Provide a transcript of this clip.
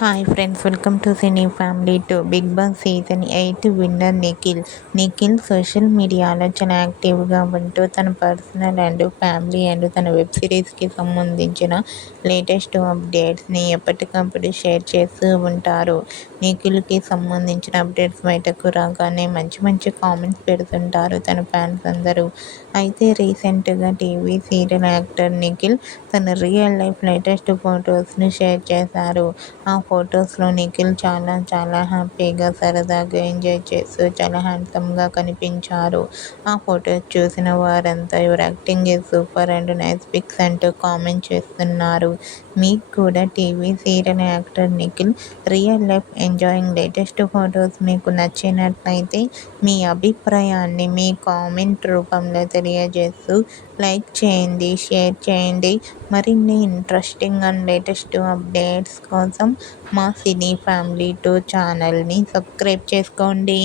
Hi friends, welcome to cine family to Bigg Boss season 8 winner Nikhil social మీడియాలో చాలా యాక్టివ్గా ఉంటూ తన పర్సనల్ అండ్ ఫ్యామిలీ అండ్ తన వెబ్ సిరీస్కి సంబంధించిన లేటెస్ట్ అప్డేట్స్ని ఎప్పటికప్పుడు షేర్ చేస్తూ ఉంటారు. నిఖిల్కి సంబంధించిన అప్డేట్స్ బయటకు రాగానే మంచి మంచి కామెంట్స్ పెడుతుంటారు తన ఫ్యాన్స్ అందరూ. అయితే రీసెంట్గా టీవీ సీరియల్ యాక్టర్ నిఖిల్ తన రియల్ లైఫ్ లేటెస్ట్ ఫొటోస్ని షేర్ చేశారు. ఆ ఫొటోస్లో నిఖిల్ చాలా చాలా హ్యాపీగా, సరదాగా ఎంజాయ్ చేస్తూ చాలా హ్యాండ్సమ్గా కనిపించారు. ఆ ఫొటోస్ చూసిన వారంతా your acting is super and nice pics అంటూ కామెంట్ చేస్తున్నారు. మీకు కూడా TV serial actor Nikhil real life enjoying latest photos మీకు నచ్చినట్లయితే మీ అభిప్రాయాన్ని మీ కామెంట్ రూపంలో తెలియజేస్తూ లైక్ చేయండి, షేర్ చేయండి. మరిన్ని ఇంట్రెస్టింగ్ అండ్ లేటెస్ట్ అప్డేట్స్ కోసం మా సినీ ఫ్యామిలీ 2 ఛానల్ని సబ్స్క్రైబ్ చేసుకోండి.